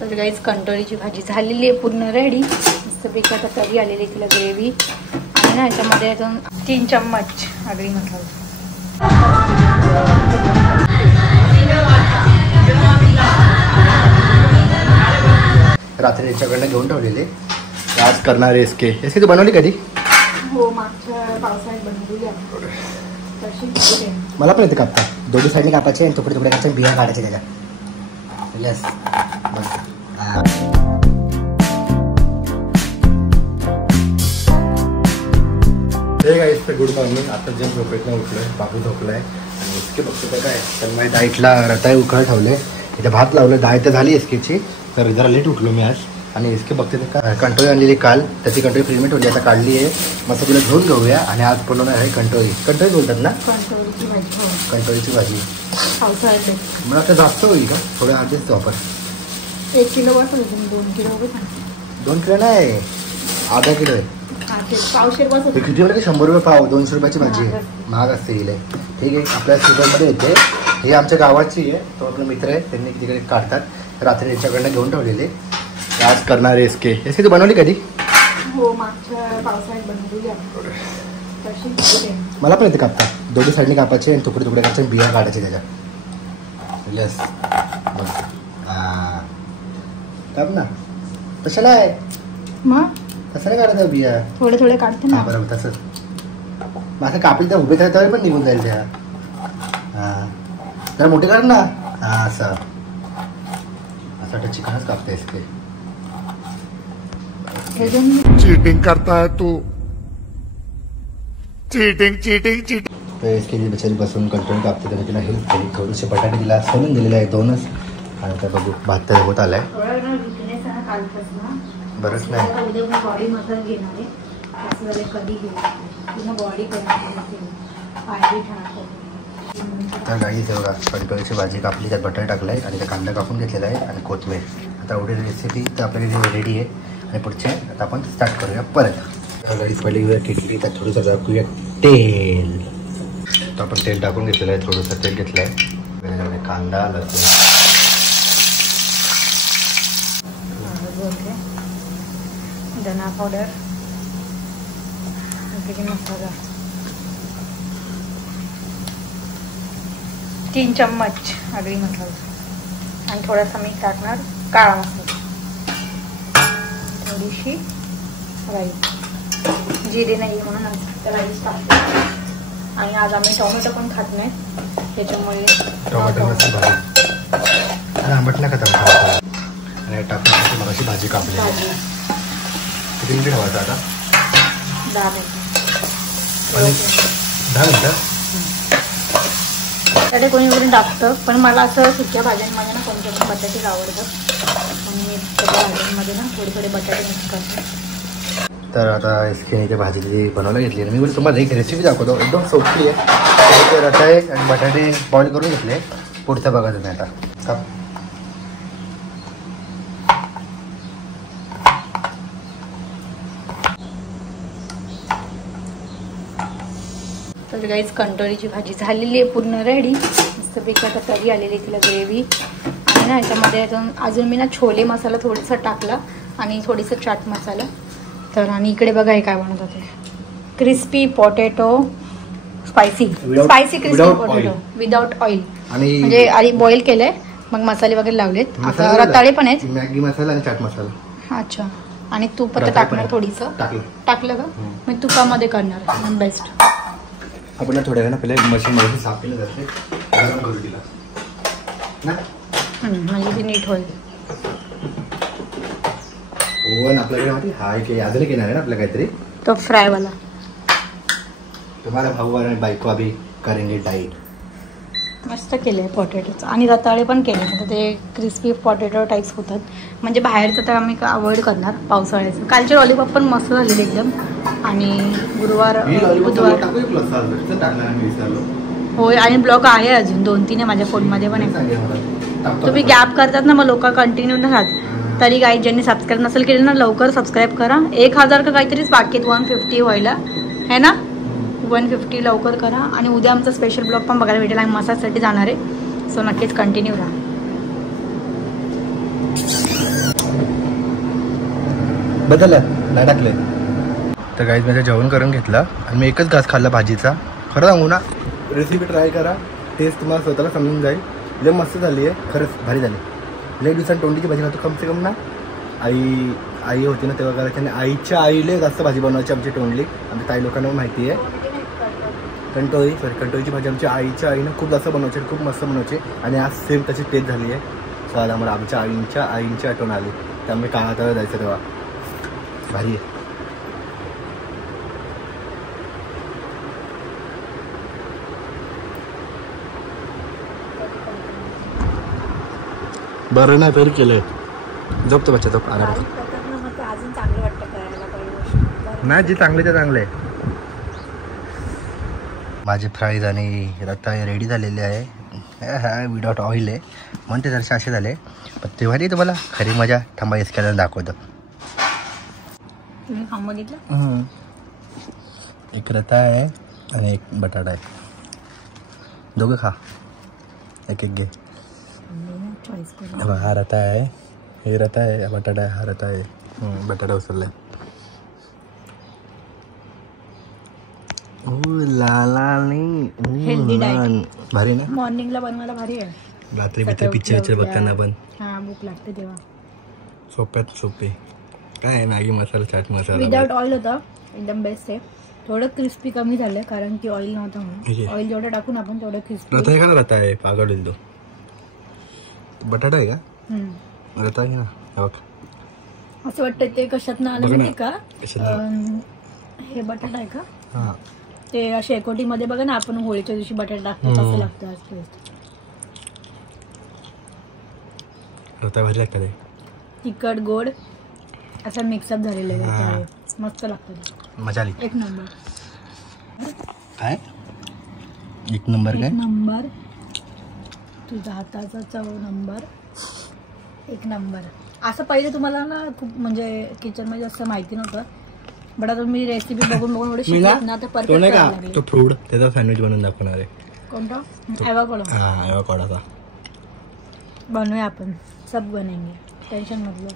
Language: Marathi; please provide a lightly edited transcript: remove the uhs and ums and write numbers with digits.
तर गाईज कंटोळीची भाजी झालेली आहे, पूर्ण रेडी. मस्तपैकी आता तरी आलेली तिला ग्रेव्ही आणि ना याच्यामध्ये 3 चम्मच आगरी मसाला. रात्री याच्याकडनं घेऊन ठेवलेले, आज करणार आहे इसके. तू बनवली कधी? हो, मागच्या पावसाळ्यात बनवली आहे. मला पण येते कापता. दोन्ही साईडने कापायचे आणि तुकडे तुकडे कापायचे, बिया काढायचे त्याच्या. Yes good morning. आता जे झोपेतनं उठलोय, बाबू झोपलाय आणि इसके बघतो काय तर मी डाईटला रताई उकळ ठेवले, इथे भात लावलं. डाळ तर झाली इसकेची, तर जरा लेट उठलो मी आज. आणि इसके बघते काय कंटोळी आणलेली काल, त्याची कंटोळी फ्रीजमध्ये ठेवली, आता काढली आहे. मस्त तुला घेऊन घेऊया आणि आज बनवणार आहे कंटोळी. कंटोळी बोलतात ना? कंटोळीची भाजी. कंटोळीची भाजी पावसाळ्यात मला आता जास्त होईल का? थोडं ॲडजस्ट वापर. 1 किलो बसेल, 2 किलो वगैरे. 2 किलो नाही, अर्धा किलो आहे. पावशेर बसेल. किती म्हणजे 100 रुपये पाव, 200 रुपयाची भाजी आहे. महाग असते येईल. ठीक आहे, आपल्या सुपरमध्ये येते. हे आमच्या गावाची आहे, तो आपला मित्र आहे, त्यांनी तिकडे काढतात. रात्री याच्याकडनं घेऊन ठेवलेले, आज करणार आहे इसके. इसके तू बनवली कधी? हो, मागच्या पावसाळ्यात बनवली आहे. मला पण येते कापता. दोन्ही साईडने कापायचे आणि तुकडे तुकडे कापायचे, बिया काढायचे त्याच्या. येस काप ना. तसं नाही, मग तसं नाही काढायचं बिया, थोडे थोडे काढते ना. बरोबर तसंच. माझं कापली तर उभे तरी पण निघून जाईल त्या. हां, जरा मोठे काढ ना. हां, असं असं चिकनच कापते इसके. चीटिंग करता है तू, चीटिंग चीटिंग चीटिंग. तर इसके बिचारी बसून कंट्रोल कापते, त्याने तिला हेल्प केली. थोडेसे बटाटे तिला सोलून दिलेले आहे, 2च. आणि त्या बघू भात तर होत आलाय. बरंच नाही बॉडी मसाज घेणार आहे, कधी घेणार बॉडी तर गाडी तेवढा कंटोळीची भाजी कापली, त्यात बटाटे टाकलाय आणि त्या कांदा कापून घेतलेला आहे आणि कोथिंबीर. आता एवढी रेसिपी तर आपल्याला रेडी आहे आणि पुढचे आता आपण स्टार्ट करूया परत. गाडीच पहिली घेऊया किटली, त्यात थोडंसं टाकूया तेल. तर आपण तेल टाकून घेतलेलं आहे, थोडंसं तेल घेतलं आहे. कांदा, लसूण, धना पावडर, मसाला 3 चम्मच आगरी मसाला आणि थोडासा मी टाकणार काळा मसाला, थोडीशी राईस. जिरे नाही म्हणून राईस टाकते. आणि आज आम्ही टोमॅटो पण खात नाही, त्याच्यामुळे टोमॅटो आंबट नाही खाता. आणि टाकून मगाशी भाजी कापली. किती मिनिट ठेवायचं आता? 10 मिनिटं. 10 मिनिटं त्याकडे कोणी कोणी टाकतं, पण मला असं सुक्या भाज्यांमध्ये ना कोणत्या पण बटाटे आवडतं, आणि सगळ्या भाज्यांमध्ये ना थोडे थोडे बटाटे मिक्स करतो. तर आता इसके ते भाजी जी बनवायला घेतली आहे, मी बोलतो तुम्हाला एक रेसिपी दाखवतो, एकदम सोपी आहे. रताळे आणि बटाटे बॉईल करून घेतले. पुढचं बघा तुम्ही आता. तर गाईज कंटोळीची भाजी झालेली आहे, पूर्ण रेडी. मस्तपैकी आता तरी आलेली तिला ग्रेव्ही आणि ना याच्यामध्ये अजून मी ना छोले मसाला थोडासा टाकला आणि थोडीसा चाट मसाला. तर आणि इकडे बघा हे काय बनवत होते, crispy potato spicy crispy potato without oil. आणि म्हणजे आधी बॉईल केलंय, मग मसाले वगैरे लावलेत. आता रताळे पण आहेत, मॅगी मसाला आणि चाट मसाला. अच्छा. आणि तूप आता टाकणार थोडीसं. टाकलं का? मी तुपामध्ये करणार, बेस्ट. आपण थोड्या वेळा पहिले मशीनमध्ये साफ केलं जाते, गरम करू दिला ना, म्हणजे ते नीट होईल. ओव्हन आपल्याकडे माहिती हा एक अजून एक येणार आहे ना आपल्या काहीतरी, तो फ्रायवाला. तुम्हाला भाऊ आणि बायको अभी करेंगे डाईट. मस्त केले पोटॅटोचं आणि रताळे पण केले, तर ते क्रिस्पी पोटॅटो टाईप्स होतात. म्हणजे बाहेरचं तर आम्ही अवॉइड करणार पावसाळ्याचं. कालचे लॉलीपॉप पण मस्त झालेले एकदम. आणि बुधवार होय, आणि ब्लॉग आहे अजून 2-3 आहे माझ्या फोनमध्ये पण आहे. तुम्ही गॅप करतात ना, मग लोक कंटिन्यू राहतात. तरी काही ज्यांनी सबस्क्राईब नसेल केलं ना, लवकर सबस्क्राईब करा. 1000 का काहीतरीच बाकी 150 व्हायला है ना. 150 लवकर करा. आणि उद्या आमचा स्पेशल ब्लॉग पण बघायला भेटेल. आम्ही मसाजसाठी जाणार आहे, सो नक्कीच कंटिन्यू राहा. बदललं नाही टाकले. तर गाईज माझं जेवण करून घेतलं आणि मी एकच घास खाल्ला भाजीचा. खरं सांगू ना, रेसिपी ट्राय करा, टेस्ट तुम्हाला स्वतःला समजून जाईल. लय मस्त झाली आहे, खरंच भारी झाली. लय दिवसांनी तोंडीची भाजी खातो. कम से कम ना आई होती ना तेव्हा करायची, आणि आईच्या आईले जास्त भाजी बनवायची आमची तोंडली. आमच्या ताई लोकांना माहिती आहे. कंटोळीची भाजी आमच्या आईच्या आईनं खूप जास्त बनवायची, खूप मस्त बनवायची. आणि आज सेम त्याची टेस्ट झाली आहे. सो आज आम्हाला आमच्या आईंची आठवण आली, त्यामुळे काळात जायचं तेव्हा. भारी आहे. बरं नाही तरी केलंय. झोपतो बच्चा, झोप आराम. अजून चांगलं वाटतं करायला काही गोष्टी. नाही, जे चांगले ते चांगले. माझे फ्राईज आणि रत्ता रेडी झालेले आहे. विदाउट ऑइल आहे म्हणून ते जरसे असे झाले. पण तेव्हा नाही तुम्हाला खरी मजा थांबा इसक्याला दाखवतो. तुम्ही खाऊन बघितलं? एक रत्ता आहे आणि एक बटाटा आहे. दोघं खा, एक घे. हा रता आहे, हे रता आहे, बटाटा आहे, हा रता आहे. बटाटा उचललाय. भारी ना. मॉर्निंगला बनवायला भारी आहे. रात्री पिक्चर बघताना पण हा भूक लागते तेव्हा. सोप्यात सोपे काय आहे, मॅगी मसाला, चाट मसाला. विदाउट ऑइल होता, एकदम बेस्ट आहे. थोडं क्रिस्पी कमी झालं कारण की ऑइल नव्हतं म्हणून. ऑइल जेवढं टाकून आपण तेवढं क्रिस्पी. रता आहे का? रता आहे, पागल होईल तो. बटाटा आहे का? रता आहे ना. असं वाटतं ते कशात ना आलं माहिती का? हे बटाटा आहे का? हा, ते शेकोटीमध्ये बघा ना, आपण होळीच्या दिवशी बटाटा टाकतो तसं लागतं. रता भारी लागतं. तिखट गोड असं मिक्सअप झालेलं आहे, मस्त लागतं. मजा आली. एक नंबर. काय एक नंबर? काय नंबर? तुझ्या हाताचा चव नंबर एक नंबर. असं पहिले तुम्हाला ना खूप म्हणजे किचनमध्ये असं माहिती नव्हतं, बट आता मी रेसिपी बघून एवढं शिकत ना, तर परफेक्ट लागले. तो फ्रूट त्याचा सँडविच बनवून दाखवणार आहे. कोणता? ॲव्होकाडो. हा, ॲव्होकाडोचा बनवूया आपण. सब बनेंगे, टेन्शन मतलब.